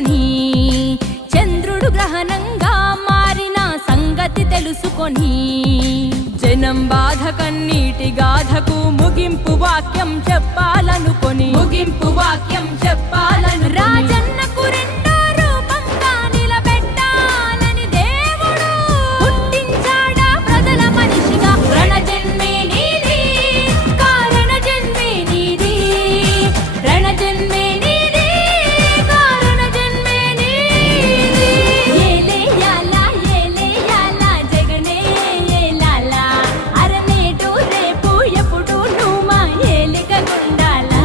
చూసుకొని చంద్రుడు గ్రహణంగా మారిన సంగతి తెలుసుకొని జనం బాధ కన్నీటి గాథకు ముగింపు వాక్యం చెప్పాలనుకొని రాజన్నకు రెండో రూపంగా నిలబెట్టాలని దేవుడు పుట్టించాడా ప్రజల మనిషిగా. రణజన్మే నీది, కారణ జన్మే నీది, రణజన్మే నీది, కారణ జన్మే నీది. ఏలేయాలా ఏలేయాలా జగనే ఏలాలా, అరనేటు రేపు ఎప్పుడు నువ్వు మా ఏలిక గుండాలా.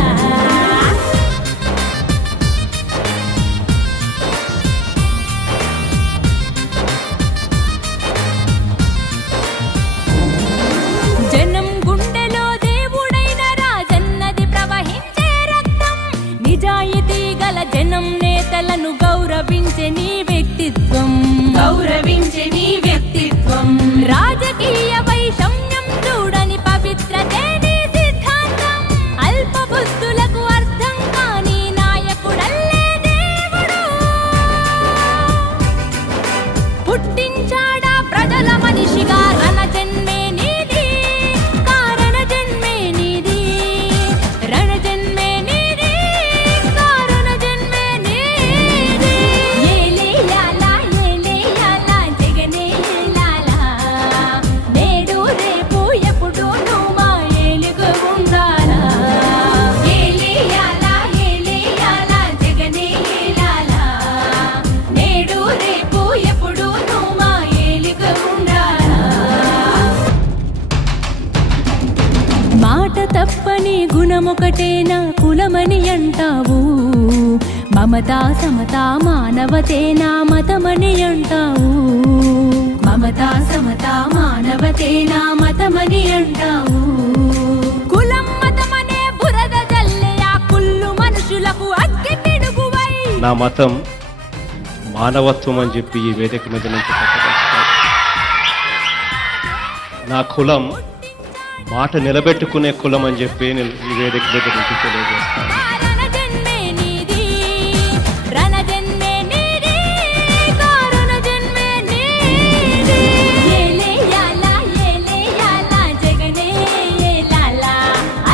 జనం గుండెలో దేవుడైన రాజన్నది ప్రవహించే రక్తం, నిజాయితీ గల జనం నేతలను గౌరవించే నీ వ్యక్తిత్వం, రాజకీయ వైషమ్యం చూడని పవిత్రతే నీ సిద్ధాంతం, అల్ప బుద్ధులకు అర్థం కాని నాయకుడల్లే దేవుడు పుట్టించాడా ప్రజల మనిషిగా. రణజన్మే నీది, కారణ జన్మే నీది, రణజన్మే నీది, కారణ జన్మే నీది. ఏలేయాలా ఏలేయాలా జగనే ఏలాలా, నేడు రేపు ఎప్పుడు నువ్వు మా ఏలుక ఉండాలా. ఏలేయాలా ఏలేయాలా జగనే ఏలాలా, నేడు రేపు ఎప్పుడు నువ్వు మా ఏలుక ఉండాలా. మాట తప్పని గుణమొకటే నా కులమని అంటావు, మమతా సమతా మానవతే నా మతమని అంటావు, మమతా సమతా మానవతే నా మతమని అంటావు. కులం మతమనే బురద జల్లే ఆ కుళ్ళు మనుషులకు అగ్గి పిడుగువై. నా మతం మానవత్వం అని చెప్పి ఈ వేదిక మీద నుంచి చెప్పదలుచుకున్నాను. నా కులం మాట నిలబెట్టుకునే కులం అని చెప్పి నేను ఈ వేదిక మీద నుంచి తెలియజేస్తాను. రణజన్మే నీది, రణజన్మే నీది, కారణ జన్మే నీది. ఏలేయాలా ఏలేయాలా జగనే ఏలాలా,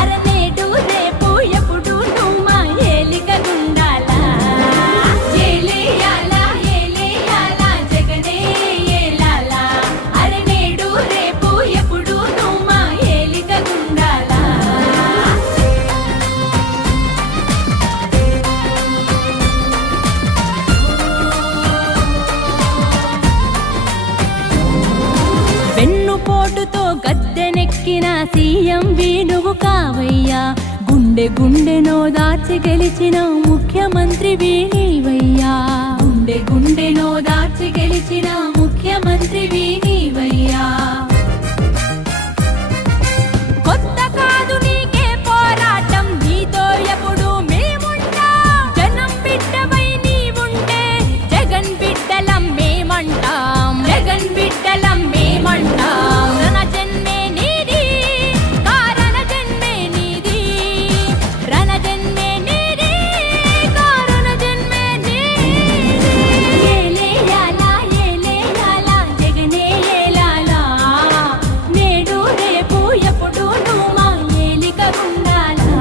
అరనేటు రేపు ఎప్పుడు నువ్వు మా ఏలిక గుండాలా. ఏలేయాలా ఏలేయాలా జగనే ఏలాలా, అరనేడు రేపు ఎప్పుడు నువ్వు మా ఏలిక గుండాలా. వెన్నుపోటుతో గద్దెనెక్కిన సీఎం నువ్వు కావయ్యా, గుండె గుండెనో దాచి గెలిచిన ముఖ్యమంత్రి నీవయ్యా, గుండె గుండెనో దాచి గెలిచిన ముఖ్యమంత్రి నీవయ్యా. కొత్త కాదు నీకే పోరాటం, నీతో ఎప్పుడు మేముంటాం. జనం బిడ్డవై నీవుంటే జగన్ బిడ్డలం మేమంటాం, జగన్ బిడ్డలం మేమంటాం. రణజన్మే నీది, కారణ జన్మే నీది, రణజన్మే నీది, కారణ జన్మే నీది. ఏలేయాలా ఏలేయాలా జగనే ఏలాలా, నేడు రేపు ఎప్పుడు నువ్వు మా ఏలిక గుండాలా.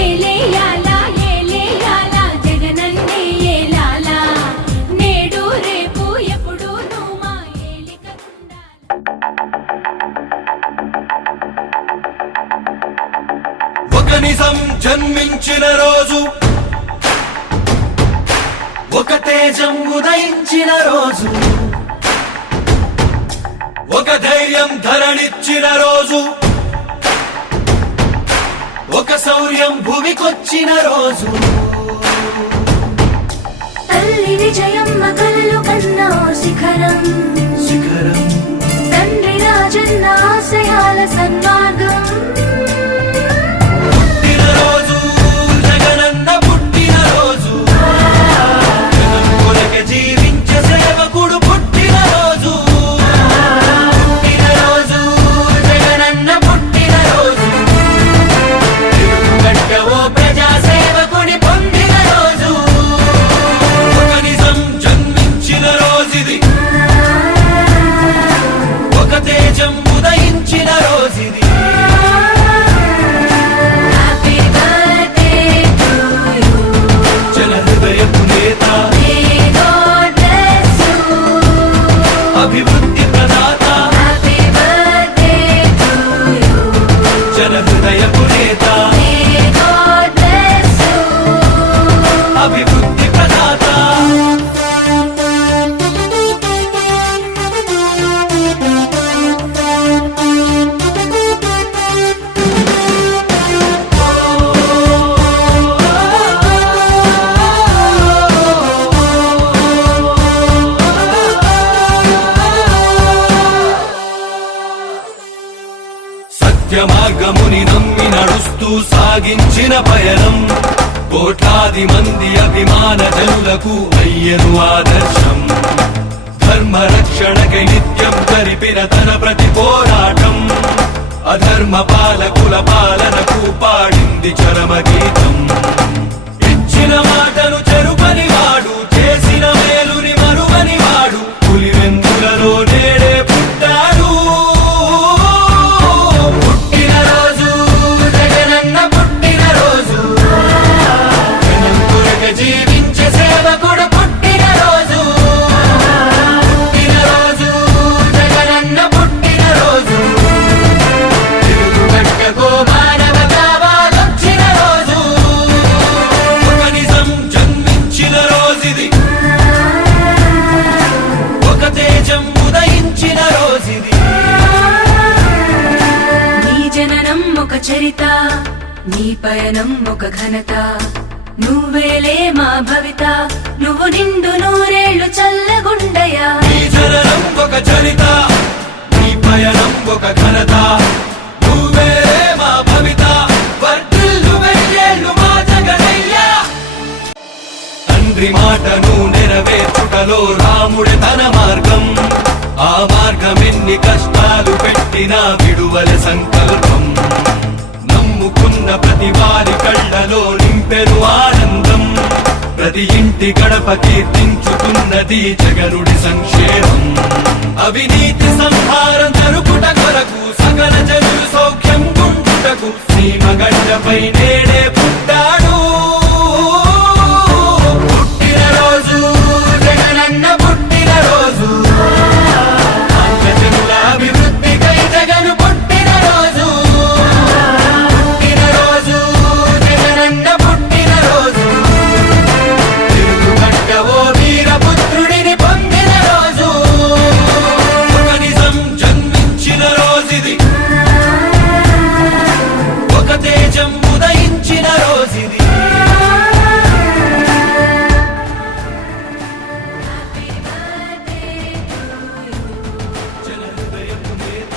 ఏలేయాలా ఏలేయాలా జగనన్నే ఏలాలా, నేడు రేపు ఎప్పుడు నువ్వు మా ఏలిక గుండాలా. ఒక నిజం జన్మించిన రోజు, ఒక తేజం ఉదయించిన రోజు, ఒక ధైర్యం ధరణిచ్చిన రోజు, ఒక శౌర్యం భూమికొచ్చిన రోజు. తల్లి విజయమ్మ కలలు కన్నా శిఖరం, శిఖరం తండ్రి రాజన్న ఆశయాల సన్మార్గం. పుట్టినరోజు, జగనన్న పుట్టినరోజు, జనం కొరకే జీవించే సేవకుడు పుట్టినరోజు. పుట్టినరోజు, జగనన్న పుట్టినరోజు, తెలుగుగడ్డ ఓ ప్రజా సేవకుడి పొందినరోజు. రాత సత్య మార్గముని నమ్మి నడుస్తూ సాగించిన పయనం కోట్లాది మంది అభిమాన జనులకు అయ్యను ఆదర్శం ధర్మ రక్షణకై నిత్యం జరిపిన తన ప్రతి పోరాటం అధర్మ పాలకుల పాలనకు పాడింది చరమ గీతం ఇచ్చిన మాటను చెరుపని వాడు చేసిన మేలుని మరువని వాడు పులివెందులలో నేడే పుట్టాడు పుట్టినరోజు జగనన్న పుట్టినరోజు జనం కొరకు జీవించే సేవకుడు పుట్టినరోజు పుట్టినరోజు జగనన్న పుట్టినరోజు తెలుగుగడ్డకు మానవ కావాలొచ్చిన రోజు ఒక నిజం జన్మించిన రోజుది ఒక తేజం ఉదయించిన రోజుది నీ జననం ఒక చరిత నీ పయనం ఒక ఘనత నువ్వేలే మా భవిత నువ్వు నిండు నూరేళ్లు చల్లగుండయా నీ జననం ఒక చరిత నీ పయనం ఒక ఘనత నువ్వే మా భవిత వర్ధిల్లు వెయ్యేళ్ళు మా జగనయ్యా తండ్రి మాటను నెరవేర్చుటలో రాముడి తన మార్గం ఆ మార్గం ఎన్ని కష్టాలు పెట్టినా విడువల సంకల్పం నమ్ముకున్న ప్రతి వారి కళ్ళలో నింపెను ఆనందం ప్రతి ఇంటి గడప కీర్తించుతున్నది జగనుడి సంక్షేమం అవినీతి సంహారం జరుపుట కొరకు సకల జనులు సౌఖ్యం గుంటుటకు సీమగడ్డపై నేడే పుట్టాడు పుట్టినరోజు జగనన్న పుట్టినరోజు ఆంధ్రజనుల అభివృద్ధికై జగను పుట్టినరోజు పుట్టినరోజు జగనన్న పుట్టినరోజు తెలుగుగడ్డ ఓ వీరపుత్రుడిని పొందిన రోజు ఒక నిజం జన్మించిన రోజుది ఒక తేజం ఉదయించిన రోజుది జనహృదయపు నేత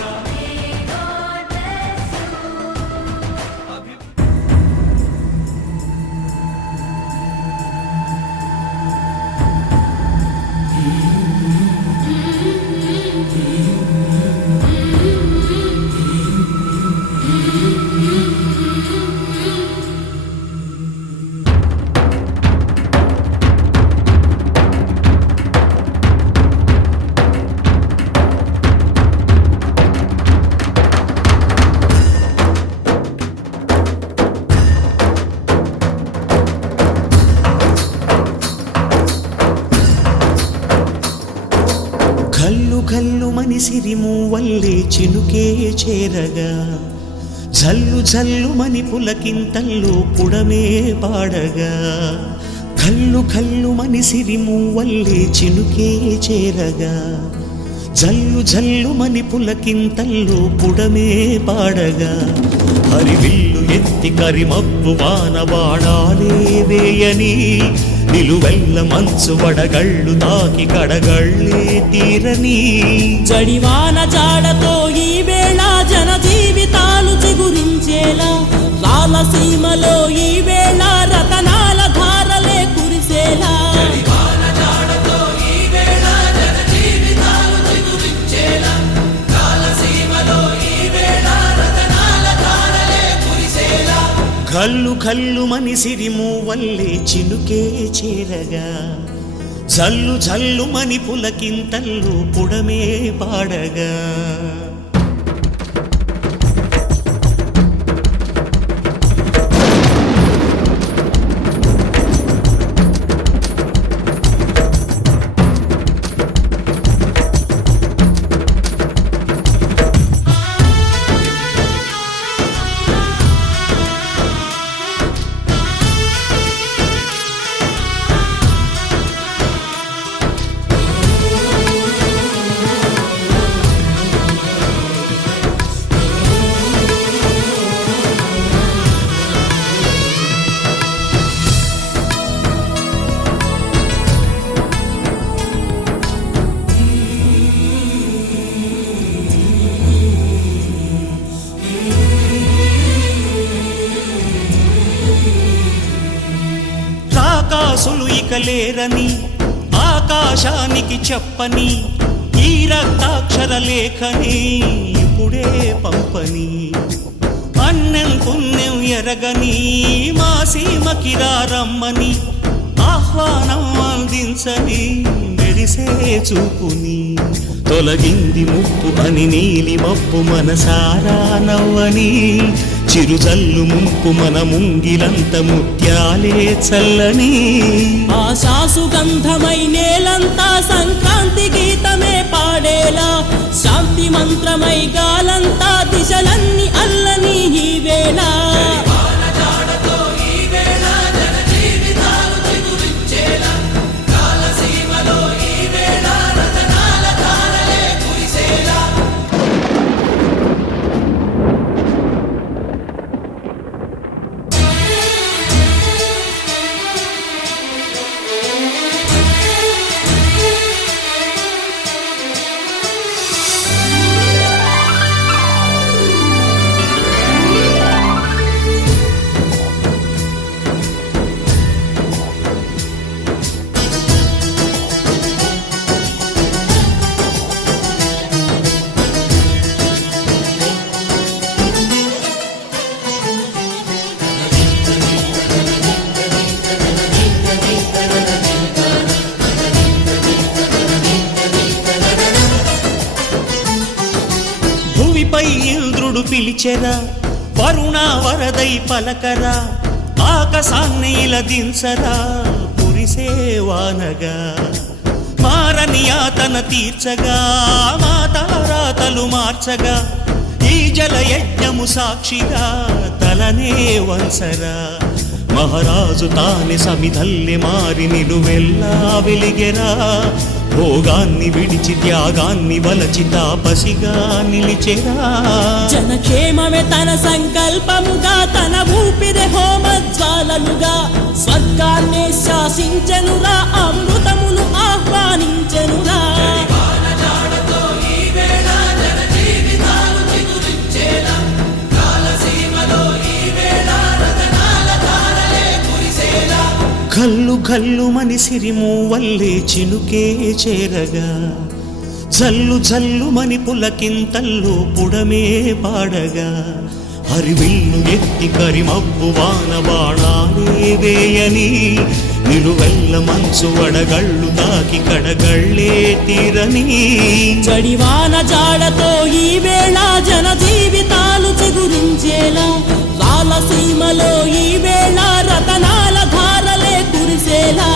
కల్లు కల్లు మనిసిరి మూవల్లే చినుకే చేరగా జల్లు జల్లు మని పులకింతల్లో పుడమే పాడగా కల్లు కల్లు మనిసిరి మూవల్లే చినుకే చేరగా జల్లు జల్లు మని పులకింతల్లో పుడమే పాడగా హరివిల్లు ఎత్తి కరిమబ్బు వాన బాణాలే వేయని నిలువెల్ల మంచు వడగళ్ళు తాకి కడగళ్ళే తీరని జడివాన జాడతో ఈ వేళ జన జీవితాలు చిగురించేలా రాలసీమలో ఈ వేళ రతనాల ధారలే కురిసేలా కల్లు కల్లు మనిసిరి మూవల్లే చినుకే చేరగా జల్లు జల్లు మని పులకింతల్లు పుడమే పాడగా అడగలేరని ఆకాశానికి చెప్పని ఈ రక్తాక్షర లేఖని ఇప్పుడే పంపని అన్నం పుణ్యం ఎరగని మా సీమకిరా రమ్మని ఆహ్వానం అందించని మెరిసే చూపుని తొలగింది ముప్పు అని నీలి మప్పు మనసారా నవ్వని చిరుజల్లు ముంపు మన ముంగిలంత ముత్యాలే చల్లని ఆశాసు గంధమై నేలంతా సంక్రాంతి గీతమే పాడేలా శాంతి మంత్రమై గాలంతా దిశలన్నీ అల్లని ఈ వేళ ఇంద్రుడు పిలిచెరా వరుణ వరదై పలకరా ఆకాశాన్ని ఇలదించరా కురిసే వానగా మారని యాతన తీర్చగా మా తలరాతలు మార్చగా ఈ జల యజ్ఞము సాక్షిగా తలనే వంచరా మహారాజు తానే సమిధల్లె మారి నిలువెల్లా వెలిగెరా భోగాన్ని విడిచి త్యాగాన్ని వలచి తాపసిగా నిలిచెరా జనక్షేమమే తన సంకల్పముగా తన ఊపిరి హోమజ్వాలలుగా స్వర్గాన్నే శాసించెనురా అమృతమును ఆహ్వానించెనురా కల్లు కల్లు మని సిరిము వల్లే చినుకే చేరగా జల్లు జల్లు మని పులకింతల్లు పుడమే పాడగా హరివిల్లు ఎత్తి కరిమబ్బు వాన బాణాలే వేయని నిలువెల్ల మంచు వడగళ్ళు దాకి కడగళ్ళే తీరని జడివాన జాడతో ఈ వేళ జన జీవితాలు చిగురించేలా రాలసీమలో ఈ వేళ రతనాల ధారలే కురిసేలా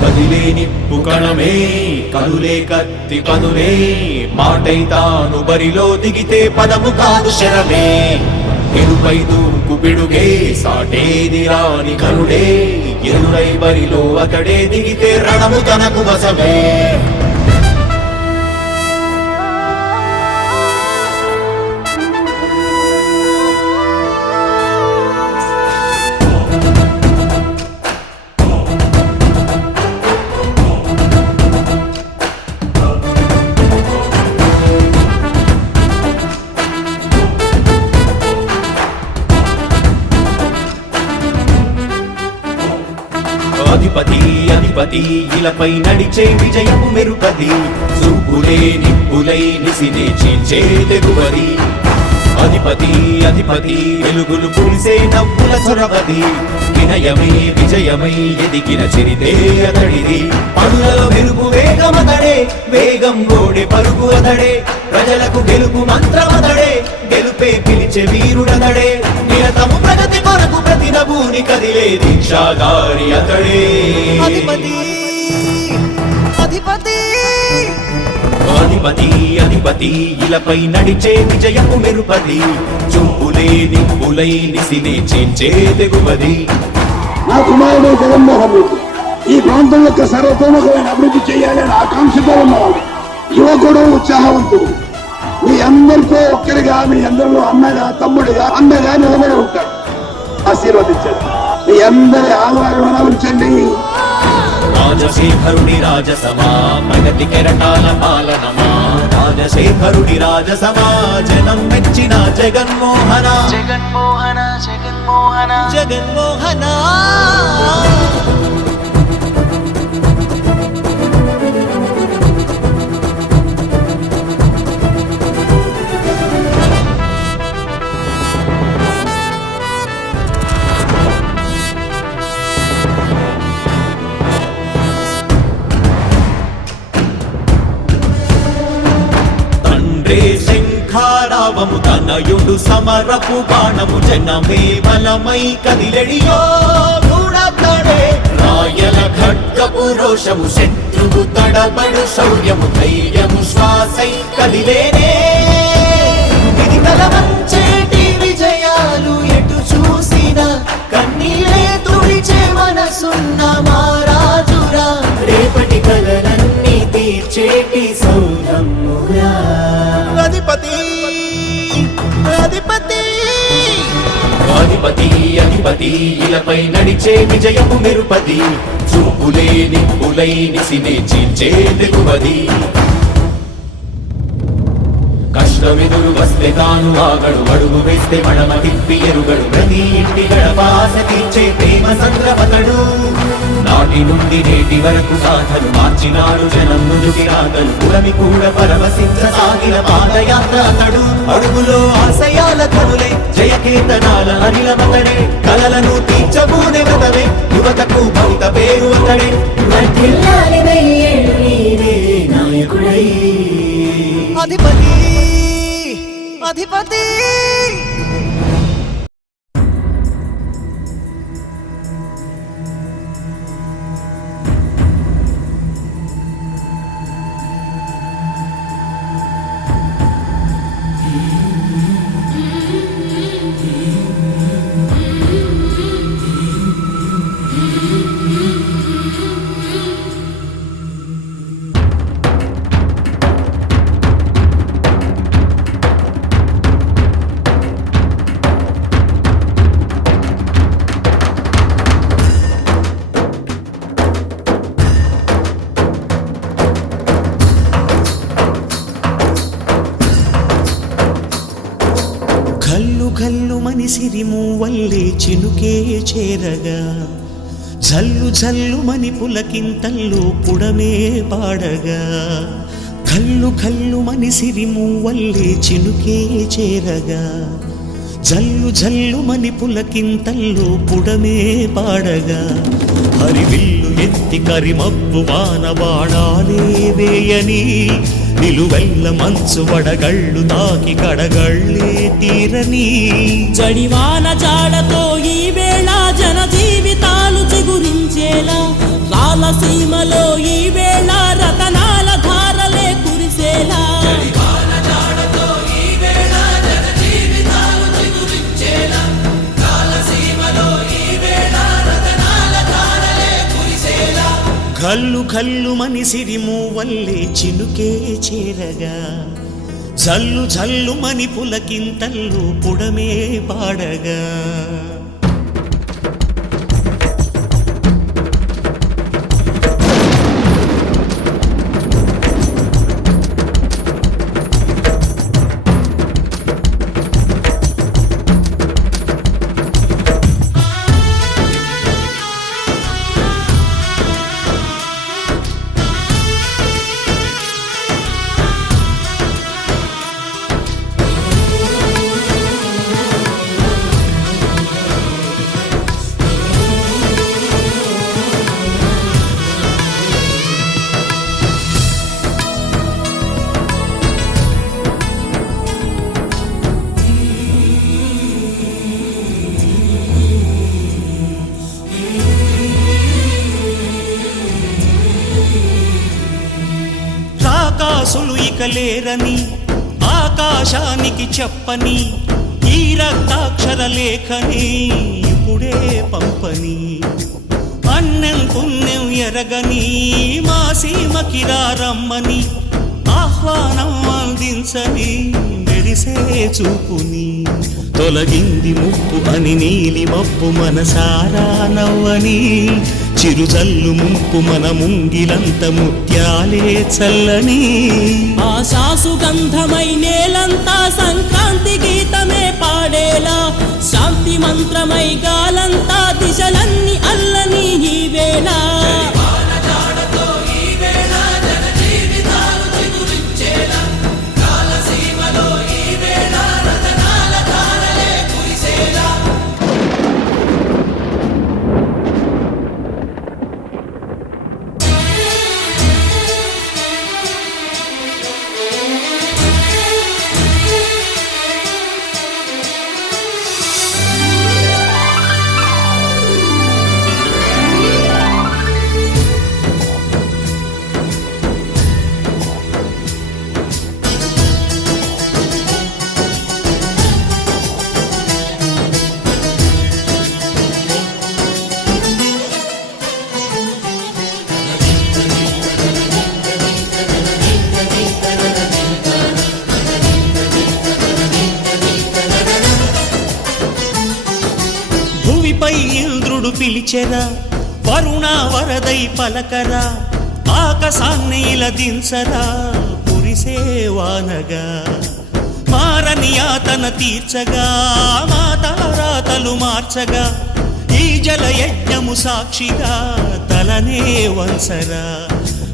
కదిలే నిప్పు కణమే కనులే కత్తి పదులే మాటై తాను బరిలో దిగితే పదము కాదు శరమే ఎరుపై దూకు పిడుగే సాటేది రాని కనుడే ఎదురై బరిలో అతడే దిగితే రణము తనకు వసమే అధిపతి అధిపతి ఇలపై నడిచే విజయము మెరుపది చూపులే నిప్పులై నిసినే చీల్చే తెగువది అధిపతి అధిపతి వెలుగులు పులిసే నవ్వుల చొరవది వినయమై విజయమై ఎదిగిన చిరితే అతడిది పనులలో మెరుపు వేగమతడే వేగం గోడే పరుగు అతడే ప్రజలకు గెలుపు మంత్రమతడే గెలుపే పిలిచే వీరుడతడే నిరతము ప్రగతి కొరకు ప్రతి నభూని కదిలే దీక్షాధారి అతడే అధిపతి అధిపతి అధిపతి అధిపతి ఇలపై నడిచే విజయము మెరుపది చూపులే నిప్పులై నిసినే చీల్చే తెగువది నా కుమారుడు జగన్మోహన్ రెడ్డి ఈ ప్రాంతం యొక్క సర్వతోముఖమైన అభివృద్ధి చేయాలని ఆకాంక్షతో ఉన్నవాడు యువకుడు ఉత్సాహవంతుడు మీ అందరితో ఒక్కరిగా మీ అందరిలో అన్నగా తమ్ముడిగా అండగా నిలబడి ఉంటాడు ఆశీర్వదించండి మీ అందరి ఆదరణ ఉంచండి నా రాజశేఖరుడి రాజసమా ప్రగతి కెరటాల పాలనమా రాజశేఖరుడి రాజసమా జనం మెచ్చిన జగన్మోహన జగన్మోహన జగన్మోహన జగన్మోహన శంఖారావము తనయుడు సమరపు బాణము జనమే బలమై కదిలెడియో గూఢాడే రాయల ఖడ్గపు రోషము శత్రువు తడబడు శౌర్యము ధైర్యము శ్వాసై కదిలేనే ఇది తలవంచేటి విజయాలు ఎటు చూసిన కన్నీలే తుడిచే మనసున్న మారాజురా రేపటి కలలన్నీ తీర్చేటి సౌధమురా అధిపతి అధిపతి అధిపతి అధిపతి ఇలపై నడిచే విజయము మెరుపది చూపులే నిప్పులై నిసినే చీల్చే తెగువది కష్టమెదురు వస్తే తాను ఆగడు అడుగు వేస్తే మడమ తిప్పి ఎరుగడు ప్రతి ఇంటి గడపాస తీర్చే ప్రేమ సంద్రపతడు నాటి నుండి నేటి వరకు సాధలు మార్చినాడు జనం ముందుకి రాగలు పురమి కూడా పరవశించసాగిన పాదయాత్ర అతడు అడుగులో ఆశయాల కనులే జయకేతనాల అనిలమతడే కలలను తీర్చబూనే వ్రతమే యువతకు భవిత పేరు అతడే నాయకుడై అధిపతి అధిపతి గల్లు మనిసిరిము వల్లే చినుకే చేరగా జల్లు జల్లు మని పులకింతల్లో పుడమే పాడగా కల్లు కల్లు మనిసిరిము వల్లే చినుకే చేరగా జల్లు జల్లు మని పులకింతల్లో పుడమే పాడగా హరివిల్లు ఎత్తి కరిమబ్బు వాన బాణాలే వేయని నిలువెల్ల మంచు వడగళ్ళు తాకి కడగళ్ళే తీరని జడివాన జాడతో ఈ వేళ జన జీవితాలు చిగురించేలా రాలసీమలో ఈ వేళ రతనాల ధారలే కురిసేలా కల్లు కల్లు మనిసిరిము వల్లే చినుకే చేరగా జల్లు జల్లు మని పులకింతల్లు పుడమే పాడగా రాకాసులు ఇక లేరని ఆకాశానికి చెప్పని ఈ రక్తాక్షర లేఖని ఇప్పుడే పంపని అన్నం పుణ్యం ఎరగని మా సీమకి రమ్మని ఆహ్వానం అందించని మెరిసే చూపుని తొలగింది ముప్పు అని నీలి మప్పు మనసారా నవ్వని చిరుజల్లు ముంపు మన ముంగిలంత ముత్యాలే చల్లని ఆశాసు గంధమై నేలంతా సంక్రాంతి గీతమే పాడేలా శాంతి మంత్రమై గాలంతా దిశలన్నీ అల్లని ఈ వేళ భూమిపై ఇంద్రుడు పిలిచెరా వరుణ వరదై పలకరా ఆకాశాన్ని ఇలా దించరా కురిసే వానగా మారని యాతన తీర్చగా మాతారాతలు మార్చగా ఈ జల యజ్ఞము సాక్షిగా తలనే వంచరా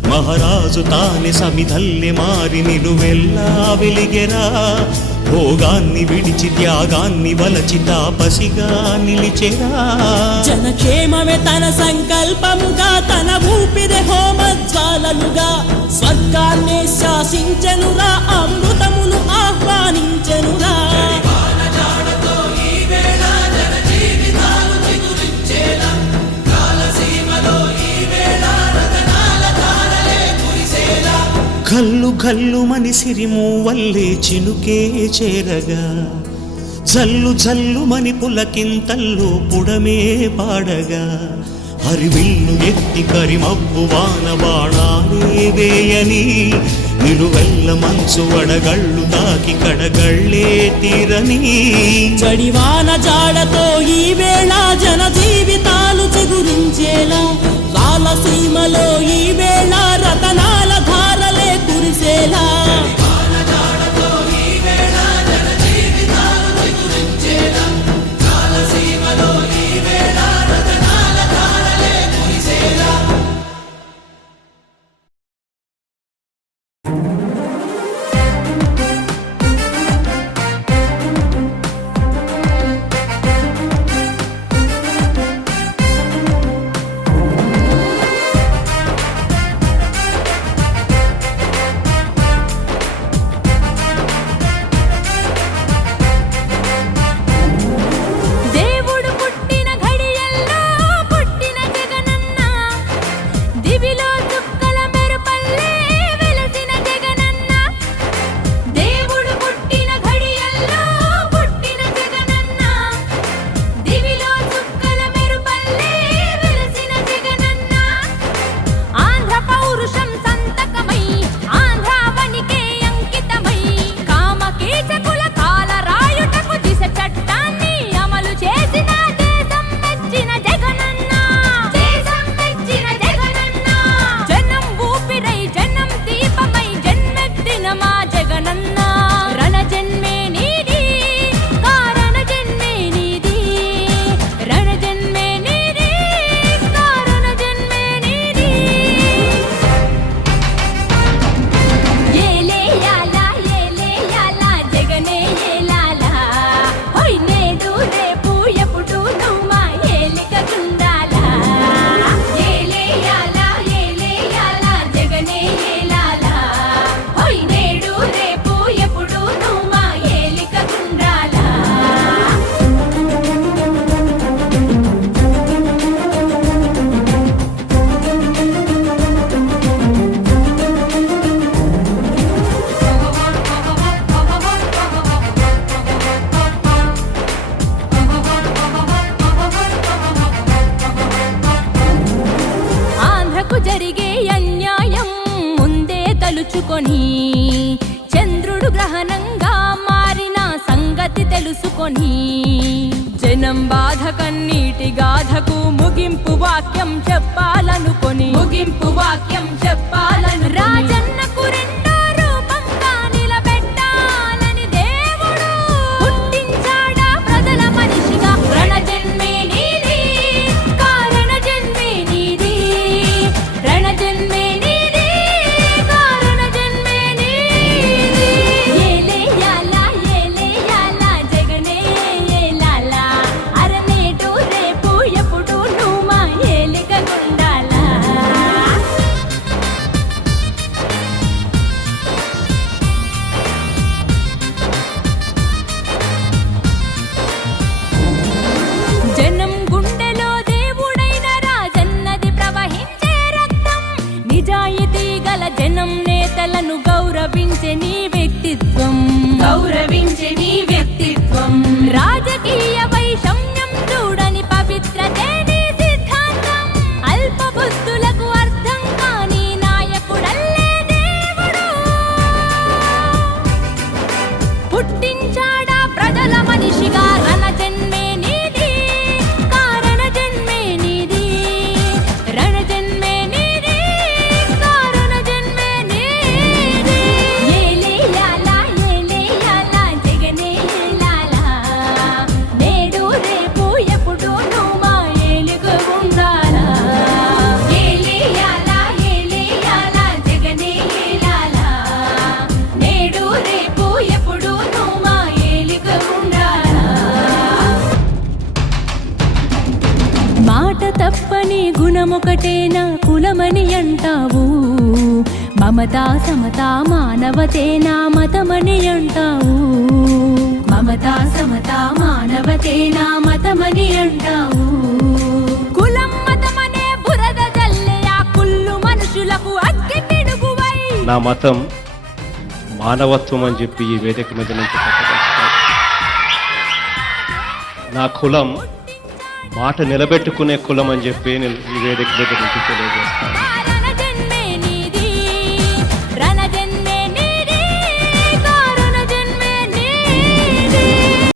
మహారాజు తానే సమిధల్లె మారి నిలువెల్లా వెలిగెరా భోగాన్ని విడిచి త్యాగాన్ని వలచి తాపసిగా నిలిచెరా జనక్షేమమే తన సంకల్పముగా తన ఊపిరి హోమజ్వాలలుగా స్వర్గాన్నే శాసించెనురా అమృతమును ఆహ్వానించెనురా కల్లు కల్లు మని సిరిము వల్లే చినుకే చేరగా జల్లు జల్లు మని పులకింతల్లు పుడమే పాడగా హరివిల్లు ఎత్తి కరిమబ్బు వాన బాణాలే వేయని నిలువెల్ల మంచు వడగళ్ళు తాకి కడగళ్ళే తీరని జడివాన జాడతో ఈ వేళ జన జీవితాలు చిగురించేలా రాలసీమలో ఈ వేళ రతనాల ధారలే కురిసేలా తెలుసుకొని చంద్రుడు గ్రహణంగా మారిన సంగతి తెలుసుకొని జనం బాధ కన్నీటి గాథకు ముగింపు వాక్యం చెప్పాలనుకొని రాజన్నకు రెండో రూపంగా నిలబెట్టాలని దేవుడు పుట్టించాడా ప్రజల మనిషిగా. రణజన్మే నీది, కారణ జన్మే నీది, రణజన్మే నీది, కారణ జన్మే నీది. ఏలేయాలా జగనే ఏలాలా, అరనేటు రేపు ఎప్పుడు నువ్వు మా ఏలిక గుండాలా. జనం గుండెలో దేవుడైన రాజన్నది ప్రవహించే రక్తం. నిజాయితీ గల జనం నేతలను గౌరవించే నీ వ్యక్తిత్వం రాజకీయ వైషమ్యం చూడని పవిత్రతే నీ సిద్ధాంతం. అల్ప బుద్ధులకు అర్థం కాని నాయకుడల్లే దేవుడు పుట్టించాడా ప్రజల మనిషిగా. రణజన్మే నీది, కారణ జన్మే నీది, రణజన్మే నీది, కారణ జన్మే నీది. ఏలేయాలా జగనే ఏలాలా, నేడు రేపు ఎప్పుడు నువ్వు మా ఏలుక ఉండాలా. ఏలేయాలా జగనే ఏలాలా, నేడు రేపు ఎప్పుడు నువ్వు మా ఏలుక ఉండాలా. మాట తప్పని గుణమొకటేనా కులమని అంటావు, మమతా సమతా మానవతేనా మతమని అంటావు, మమతా సమతా మానవతేనా మతమని అంటావు. కులం మతమనే బురద జల్లే ఆ కుళ్ళు మనుషులకు అగ్గి పిడుగువై. నా మతం మానవత్వం అని చెప్పి ఈ వేదిక మీద నుంచి చెప్పదలుచుకున్నాను. నా కులం మాట నిలబెట్టుకునే కులం అని చెప్పి నేను ఈ వేదిక మీద నుంచి తెలియజేస్తాను.